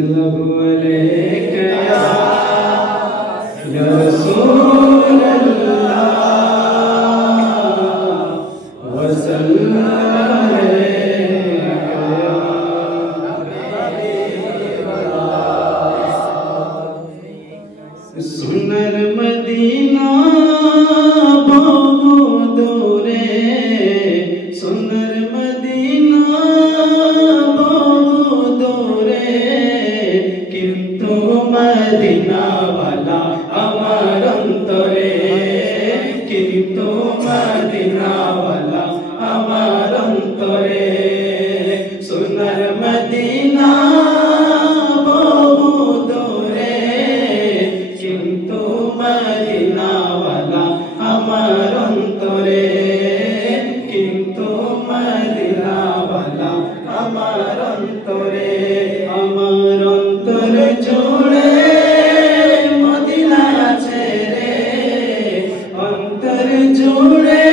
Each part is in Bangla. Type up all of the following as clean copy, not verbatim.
सल्लल्लाहु अलैहि या रसूल अल्लाह व सल्लल्लाहु अलैहि सुनर मदीना बहु दूरे सुनर मदीना बहु दूरे किंतु मदीना वाला আমার অন্তরে किंतु मदीना वाला আমার অন্তরে सुनर मदीना बहु दूरे किंतु मदीना वाला আমার অন্তরে किंतु मदीना वाला আমার অন্তরে আমার অন্তর জুড়ে মদিনা আছে রে অন্তর জুড়ে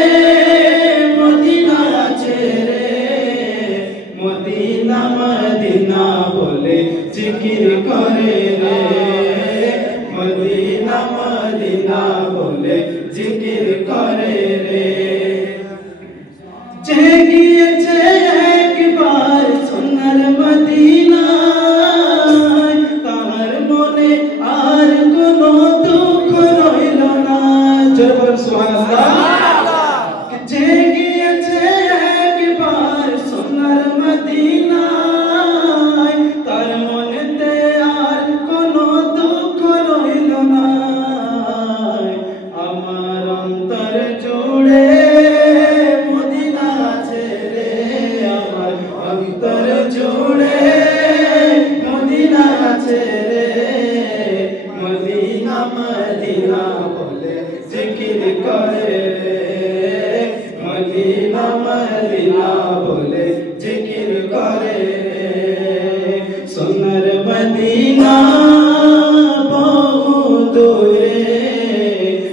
মদিনা আছে রে মদিনা মদিনা বলে জিকির করে রে মদিনা মদিনা বলে জিকির করে রে যে গিয়েছে একবার সোনার মদিনায় তার মনে আর কোনো দুঃখ রইল না জোর সুবহানাল্লাহ যে গিয়েছে একবার সোনার মদিনায় তার মনেতে আর কোনো দুঃখ রইল না আমার অন্তর জুড়ে মদিনা আছে রে আমার অন্তর জুড়ে মদিনা আছে রে মদিনা মদিনা বলে জিকির করে রে মদিনা মদিনা বলে জিকির করে রে সোনার মদিনা বহু দূরে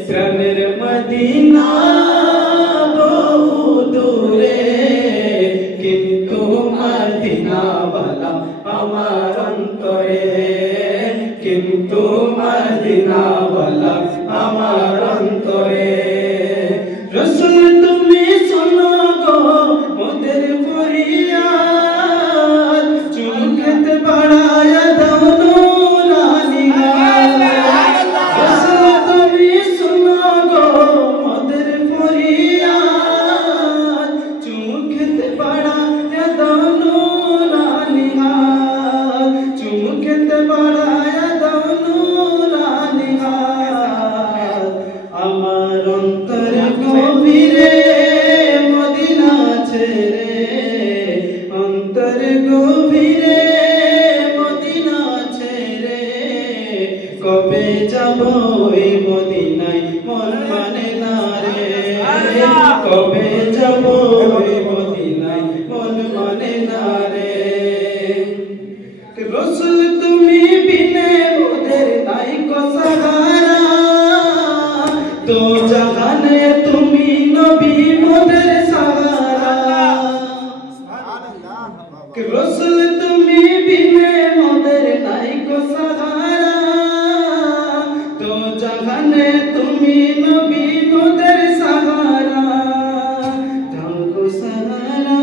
প্রাণের মদিনা বহু দূরে কিন্তু মদিনা वाला আমার অন্তরে কিন্তু মদিনা वाला আমার অন্তরে রাসূল তুমি শোনো গো মোদের ফরিয়াদ চুমকেতে বাড়ায়া দাও নূরানি রাসূল তুমি শোনো গো মোদের ফরিয়াদ চুমকেতে বাড়ায়া দাও নূরানি চুমকেতে বাড়ায়া দাও নূরানি আমার অন্তর গভীরে মদিনা আছে রে অন্তর গভীরে মদিনা আছে রে কবে যাব ওই মদিনায় মন মানে না রে কবে যাব ওই মদিনায় মন মানে না রে রাসূল তুমি বিনে মোদের নাই কো সাহারা তো জাহানে তুমি নবী মোদের সাহারা সুবহানাল্লাহ রাসূল তুমি বিনে মোদের নাই কো সাহারা তো জাহানে তুমি নবী মোদের সাহারা দাও গো সাহারা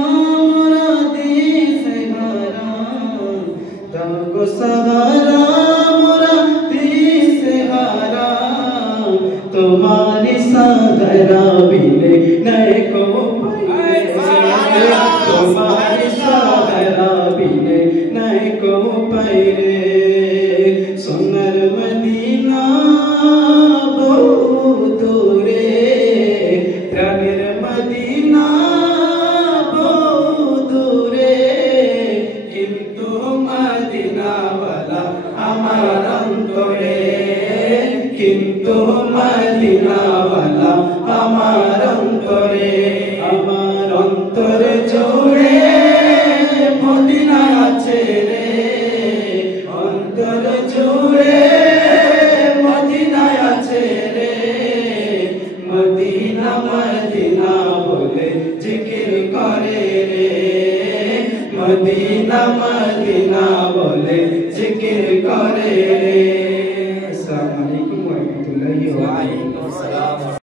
মোরা দিশে হারা দাও গো সাহারা মোরা দিশে হারা तुम्हारी सागरा बिने नए को तुम्हारी सागरा बिने नए को पैरे सुनर मदीना बहु दूरे प्यार मदीना बहु दूरे किंतु मदीना वाला আমার অন্তরে কিন্তু মদিনা वाला আমার অন্তরে জুড়ে মদিনা আছে রে অন্তর জুড়ে মদিনা আছে রে মদিনা মদিনা বলে জিকির করে রে মদিনা মদিনা বলে জিকির ওয়া আলাইকুম আসসালাম।